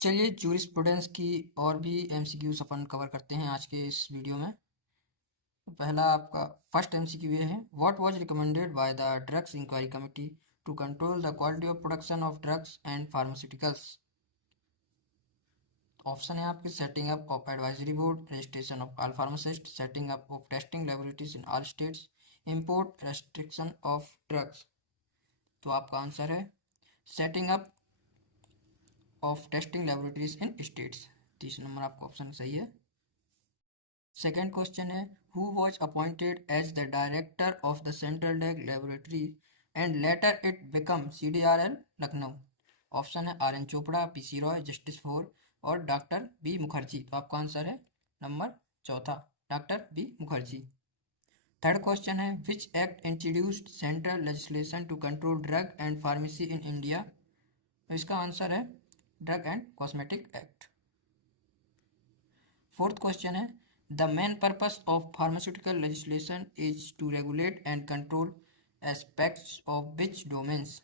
चलिए जूरिस्प्रूडेंस की और भी एमसीक्यूज अपन कवर करते हैं आज के इस वीडियो में। पहला आपका फर्स्ट एमसीक्यू ये है, what was recommended by the drugs inquiry committee to control the quality of production of drugs and pharmaceuticals. Option है आपके, setting up of advisory board, registration of all pharmacist, setting up of testing laboratories in all states, import restriction of drugs. तो आपका answer है setting up of testing laboratories in states. 30 number आपका option सही है। Second question है, who was appointed as the director of the central drug laboratory and later it become CDRL Lucknow. Option है RN Chopra, PC Roy, justice four और doctor B Mukherjee. तो आपका answer है number चौथा, doctor B Mukherjee. Third question है, which act introduced central legislation to control drug and pharmacy in India. तो इसका answer है drug and cosmetic act. Fourth question है, the main purpose of pharmaceutical legislation is to regulate and control aspects of which domains.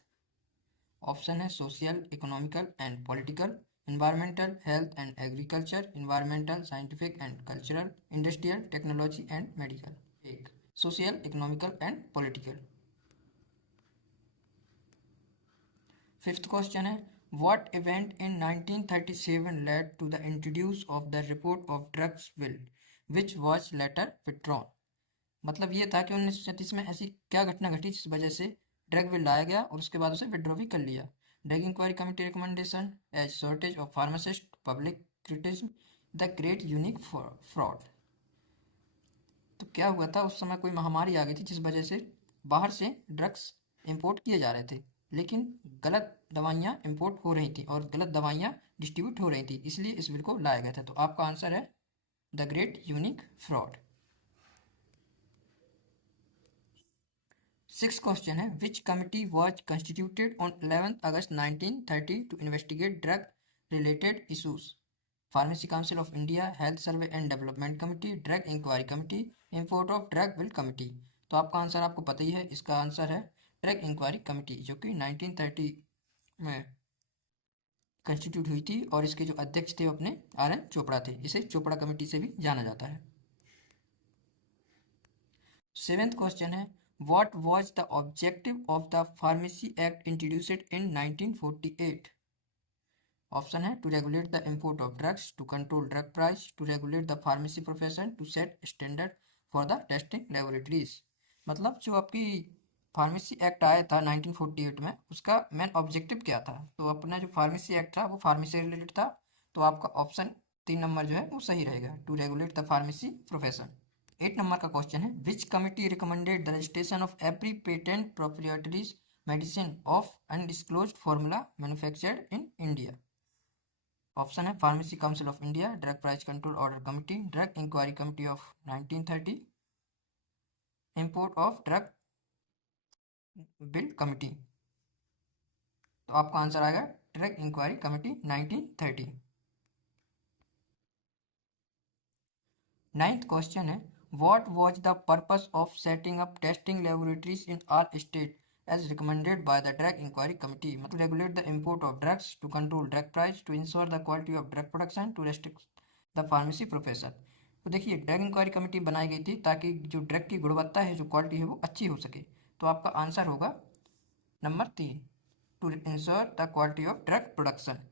Option है social, economical and political, environmental, health and agriculture, environmental, scientific and cultural, industrial, technology and medical। एक social, economical and political। Fifth question है, what event in 1937 led to the introduce of the report of drugs bill which was later withdrawn। मतलब ये था कि 1937 में ऐसी क्या घटना घटी जिस वजह से ड्रग बिल लाया गया और उसके बाद उसे विड्रॉ भी कर लिया। Drug inquiry committee recommendation, as shortage of pharmacist, public criticism, the great unique fraud. तो क्या हुआ था, उस समय कोई महामारी आ गई थी जिस वजह से बाहर से ड्रग्स इंपोर्ट किए जा रहे थे, लेकिन गलत दवाइयाँ इंपोर्ट हो रही थी और गलत दवाइयाँ डिस्ट्रीब्यूट हो रही थी, इसलिए इस बिल को लाया गया था। तो आपका आंसर है the great unique fraud. Six question है, which committee was constituted on 11 August 1930 to investigate drug related issues. Pharmacy council of India, health survey and development committee, drug inquiry committee, import of drug bill committee. तो आपका answer आपको पता ही है, इसका answer है drug inquiry committee, जो कि 1930 में कंस्टिट्यूट हुई थी और इसके जो अध्यक्ष थे वो अपने RN चोपड़ा थे। इसे चोपड़ा कमेटी से भी जाना जाता है। सेवेंथ क्वेश्चन है, what was the objective of the Pharmacy Act introduced in 1948। Option है, to regulate the import of drugs, to control drug price, to regulate the pharmacy profession, to set standard for the testing laboratories. मतलब जो आपकी pharmacy act आया था 1948 में, उसका main objective क्या था। तो अपना जो फार्मेसी एक्ट था वो फार्मेसी रिलेटेड था। तो आपका ऑप्शन 3 नंबर जो है वो सही रहेगा, to regulate the pharmacy profession. 8 number का क्वेश्चन है, which committee recommended the registration of every patent proprietaries medicine of undisclosed formula manufactured in India. Option है pharmacy council of India, drug price control order committee, drug inquiry committee of 1930, import of drug bill committee. तो आपका answer आएगा drug inquiry committee 1930। Ninth question है, what was the purpose of setting up testing laboratories in all states as recommended by the drug inquiry committee। मतलब regulate the import of drugs, to control drug price, to ensure the quality of drug production, to restrict the pharmacy profession। तो देखिए, drug inquiry committee बनाई गई थी ताकि जो drug की गुणवत्ता है, जो क्वालिटी है, वो अच्छी हो सके। तो आपका आंसर होगा number 3, to ensure the quality of drug production.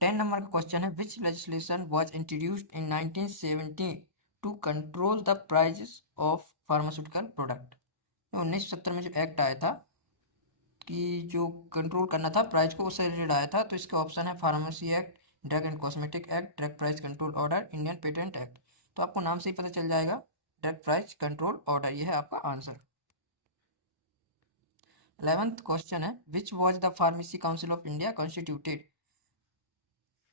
10 number का क्वेश्चन है, which legislation was introduced in 1970 to control the prices of pharmaceutical product. 1970 में जो एक्ट आया था कि जो कंट्रोल करना था प्राइस को, उससे रिलेटेड आया था। तो इसका ऑप्शन है pharmacy act, drug and cosmetic act, drug price control order, Indian patent act. तो आपको नाम से ही पता चल जाएगा, ड्रग प्राइस कंट्रोल ऑर्डर, ये है आपका आंसर। 11th क्वेश्चन है, which was the pharmacy council of India constituted.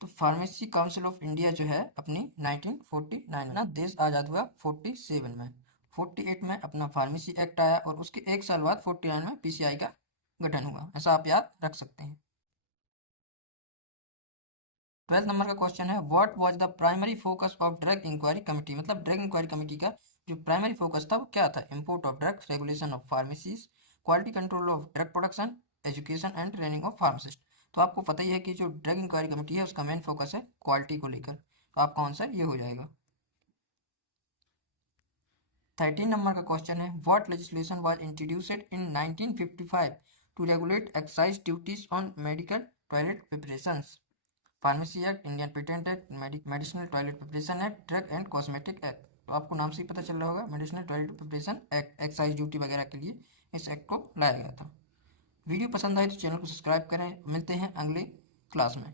तो फार्मेसी काउंसिल ऑफ इंडिया जो है अपनी 1949 में, देश आज़ाद हुआ 47 में, 48 में अपना फार्मेसी एक्ट आया और उसके एक साल बाद 49 में PCI का गठन हुआ। ऐसा आप याद रख सकते हैं। 12th नंबर का क्वेश्चन है, what was the primary focus of drug inquiry committee. मतलब ड्रग इंक्वायरी कमेटी का जो प्राइमरी फोकस था वो क्या था। Import of drugs, regulation of pharmacies, quality control of drug production, education and training of pharmacist. तो आपको पता ही है कि जो ड्रग इंक्वायरी कमेटी है उसका मेन फोकस है क्वालिटी को लेकर, तो आपका आंसर ये हो जाएगा। 13 नंबर का क्वेश्चन है, what legislation was introduced in 1955 to regulate excise duties on medical toilet preparations? Pharmacy act, Indian patent act, medicinal toilet preparation act, drug and cosmetic act. तो आपको नाम से ही पता चल रहा होगा, medicinal toilet preparation act, excise duty वगैरह के लिए इस एक्ट को लाया गया था। वीडियो पसंद आए तो चैनल को सब्सक्राइब करें। मिलते हैं अगले क्लास में।